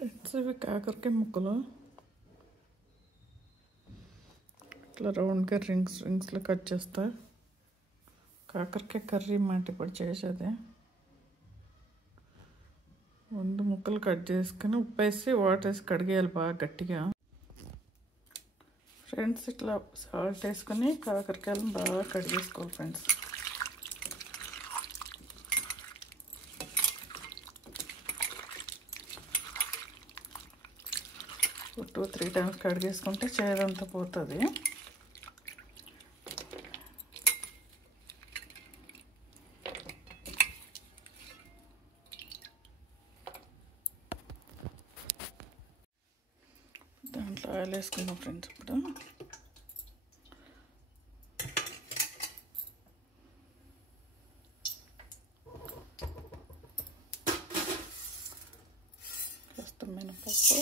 Friends ఇవి కాకరకాయ ముక్కలు ఇట్లా రౌండ్గా రింగ్స్లో కట్ చేస్తా. కాకరకాయ కర్రీ మాట ఇప్పుడు చేసేది. ముందు ముక్కలు కట్ చేసుకుని ఉప్పు వేసి వాటర్ వేసి కడిగేయాలి బాగా గట్టిగా. ఫ్రెండ్స్ ఇట్లా సాల్ట్ వేసుకొని కాకరకాయలను బాగా కడిగేసుకోవాలి ఫ్రెండ్స్. ఒక 2-3 టైమ్స్ కడిగేసుకుంటే చేదంతా పోతుంది. దాంట్లో ఆయిల్ వేసుకుందాం ఫ్రెండ్స్. ఇప్పుడు కాస్త మినపప్పు,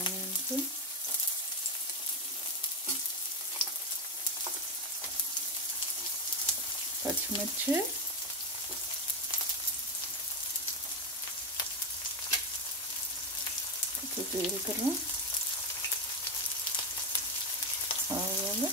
ఆనియన్స్, పచ్చిమిర్చి, జీలకర్ర, ఆవాలు,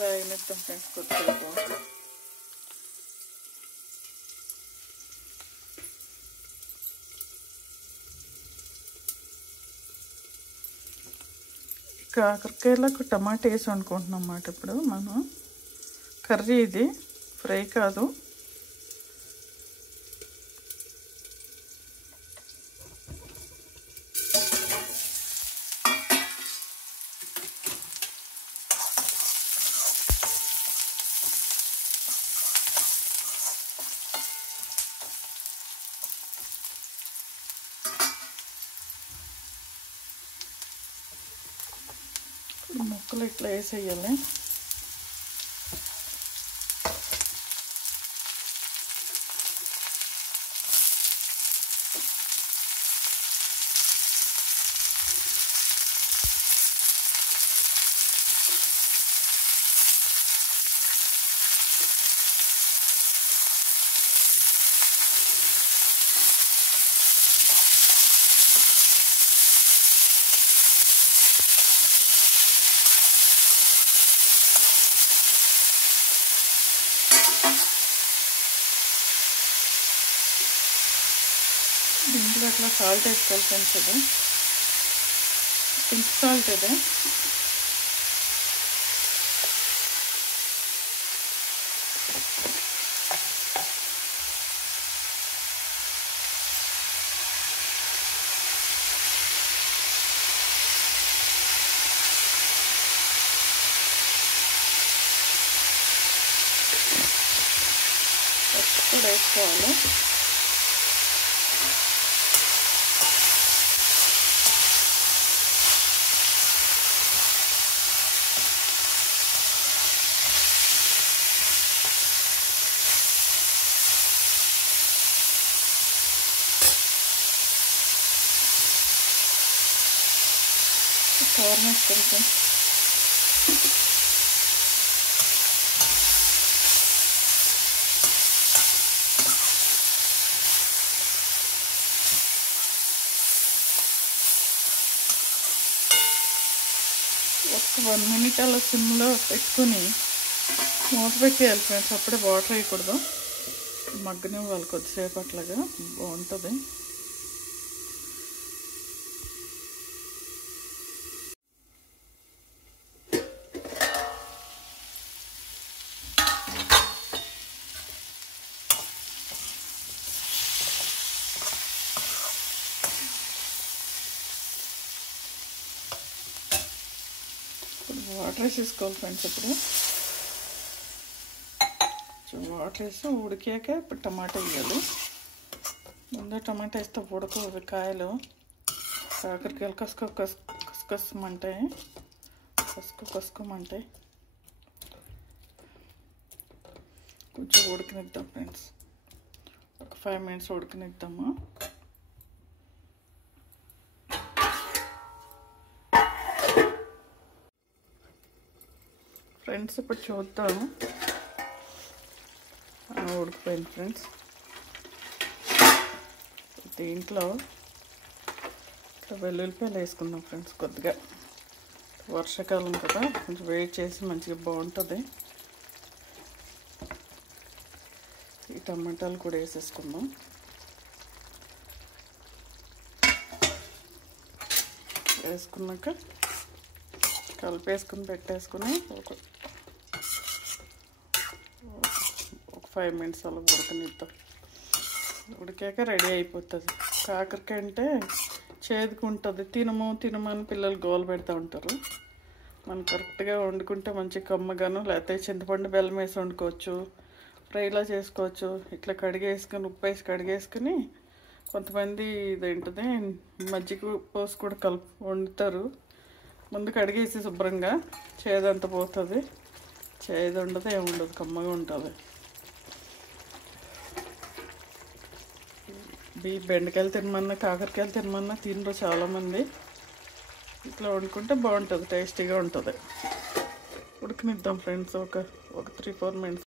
వేగనిద్దాం ఫ్రెండ్స్ కొద్దిసేపు. కాకరకాయలకు టమాటా వేసి వండుకుంటున్నాం అన్నమాట. ఇప్పుడు మనం కర్రీ ఇది, ఫ్రై కాదు. ముక్కలు ఇట్లా వేసేయాలి. దీంట్లో అట్లా సాల్ట్ వేసుకోవాలి ఫ్రెండ్స్. ఇది పింక్ సాల్ట్. ఇది కూడా వేసుకోవాలి. కారం వేసుకుంటాం. ఒక 1 మినిట్ అలా సిమ్లో పెట్టుకుని మూత పెట్టేయాలి ఫ్రెండ్స్. అప్పుడే వాటర్ వేయకూడదు, మగ్గనివ్వాలి కొద్దిసేపు. అట్లాగా బాగుంటుంది. వాటర్ వేసేసుకోవాలి ఫ్రెండ్స్. ఇప్పుడు కొంచెం వాటర్ వేసి ఉడికాక ఇప్పుడు టమాటా వేయాలి. ముందే టమాటా వేస్తే ఉడకదు కాయలు. కాకరకాయలు కసుకమంటాయి, కసుకోమంటాయి. కొంచెం ఉడకనిద్దాం ఫ్రెండ్స్. ఒక 5 minutes ఉడకనిద్దాము. ఫ్రెండ్స్ ఇప్పుడు చూద్దాము. ఉడికిపోయింది ఫ్రెండ్స్. దీంట్లో వెల్లుల్లిపాయలు వేసుకుందాం ఫ్రెండ్స్. కొద్దిగా వర్షాకాలం కదా, కొంచెం వేడి చేసి మంచిగా బాగుంటుంది. ఈ టమాటాలు కూడా వేసేసుకుందాం. వేసుకున్నాక కలిపేసుకుని పెట్టేసుకుని ఒక 5 minutes అలా ఉడకనిద్దాం. ఉడికాక రెడీ అయిపోతుంది. కాకరకాయ అంటే చేదుకుంటుంది, తినమని పిల్లలు గోలు పెడతా ఉంటారు. మనం కరెక్ట్గా వండుకుంటే మంచి కమ్మగాను, లేకపోతే చింతపండు బెల్లం వేసి వండుకోవచ్చు, ఫ్రైలా చేసుకోవచ్చు. ఇట్లా కడిగేసుకొని ఉప్పు వేసి కడిగేసుకుని కొంతమంది ఇదేంటిది మజ్జిగ పోసి కూడా వండుతారు. ముందు కడిగేసి శుభ్రంగా చేదంతా పోతుంది. చేదు ఉండదు, ఏముండదు, కమ్మగా ఉంటుంది. బెండకాయలు తినమన్నా కాకరకాయలు తినమన్నా తినరు చాలామంది. ఇట్లా వండుకుంటే బాగుంటుంది, టేస్టీగా ఉంటుంది. ఉడకనిద్దాం ఫ్రెండ్స్. ఒక 3-4 minutes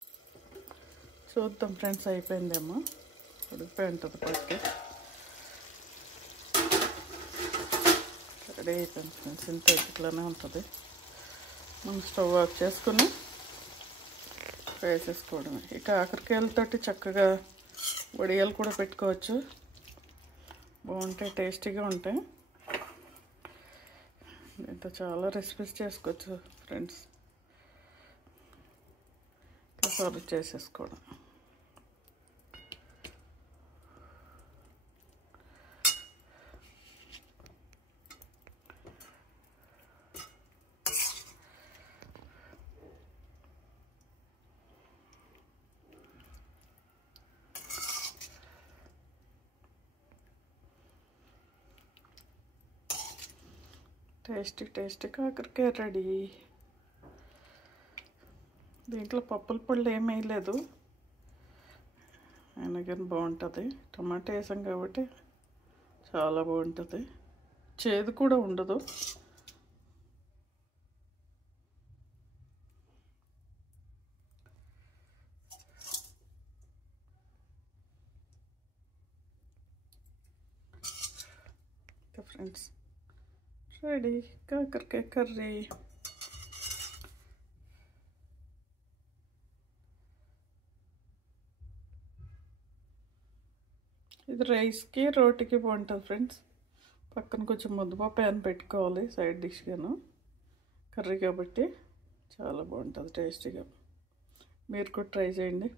చూద్దాం ఫ్రెండ్స్. అయిపోయిందేమో, ఉడికిపోయి ఉంటుంది. పట్టి రెడీ అయిపోయింది ఫ్రెండ్స్. ఇంత ఇట్లానే ఉంటుంది. మనం స్టవ్ ఆఫ్ చేసుకుని వేసేసుకోవడమే. ఈ కాకరకాయలతోటి చక్కగా వడియాలు కూడా పెట్టుకోవచ్చు, బాగుంటాయి, టేస్టీగా ఉంటాయి. ఇంత చాలా రెసిపీస్ చేసుకోవచ్చు ఫ్రెండ్స్. ఇట్లా సర్వ్ చేసేసుకోవడం. టేస్టీ కాకరకాయ రెడీ. దీంట్లో పప్పుల పొళ్ళు ఏమీ వేయలేదు, అయినా కానీ బాగుంటుంది. టమాటా వేసాం కాబట్టి చాలా బాగుంటుంది. చేదు కూడా ఉండదు. ఫ్రెండ్స్ రెడీ కాకరకాయ కర్రీ. ఇది రైస్కి రోటీకి బాగుంటుంది ఫ్రెండ్స్. పక్కన కొంచెం ముద్దపప్పు అని పెట్టుకోవాలి సైడ్ డిష్గాను. కర్రీ కాబట్టి చాలా బాగుంటుంది, టేస్టీగా. మీరు కూడా ట్రై చేయండి.